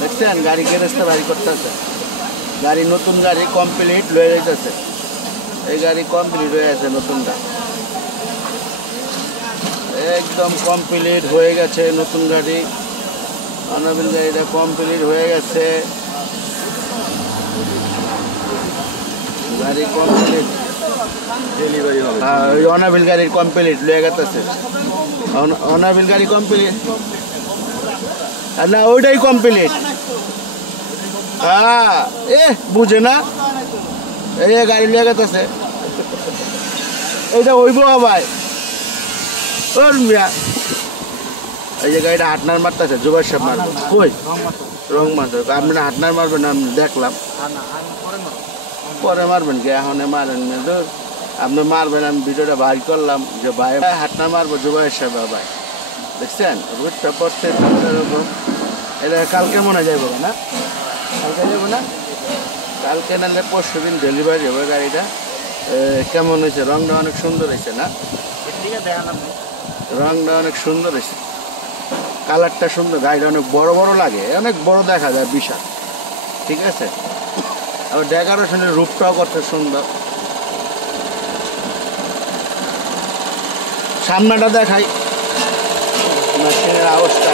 দেখছেন গাড়ি গ্যারেজটা বাড়ি করতেছে, গাড়ি নতুন গাড়ি কমপ্লিট লয়ে যাইতেছে, এই গাড়ি কমপ্লিট হয়ে আছে নতুনটা, একদম কমপ্লিট হয়ে গেছে নতুন গাড়ি, অনাবিল গাড়িটা কমপ্লিট হয়ে গেছে, গাড়ি কমপ্লিট ডেলিভারি হবে। হ্যাঁ ওই অনাবিল গাড়ির কমপ্লিট লয়ে গেছে, অনাবিল গাড়ি কমপ্লিট না ওইটাই কমপ্লিট। হ্যাঁ এ বুঝে না, এই গাড়ি লয়ে গেছে, এইটা হইব ভাই ওর মিয়া, এই যে গাড়িটা হাটনার মারতেছে জুবাই সাহেব মারবে কই রং মারবে, আপনি হাটনার মারবেন আমি দেখলাম, পরে মারবেন কি এখন মারেন আপনি মারবেন, আমি ভিডিওটা বাইর করলাম যে ভাই হাটনার মারবো জুবাই সাহেব ভাই, দেখছেন রুটটা পড়তে এটা কালকে মনে যাইব না, কালকে যাবো না, কালকে নাহলে পরশু দিন ডেলিভারি হবে গাড়িটা। কেমন হয়েছে রংটা অনেক সুন্দর হয়েছে না, রংটা অনেক সুন্দর হয়েছে, কালারটা সুন্দর, গাড়িটা অনেক বড় বড় লাগে, অনেক বড় দেখা যায় বিশাল, ঠিক আছে। আবার ডেকোরেশনের রূপটাও করতে সুন্দর, সামনাটা দেখাই মেশিনের অবস্থা।